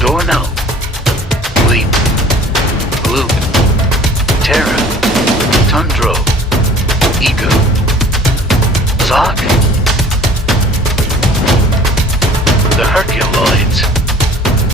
Dorno, Leap, Loop, Terra, Tundro, Ego, Zog, the Herculoids.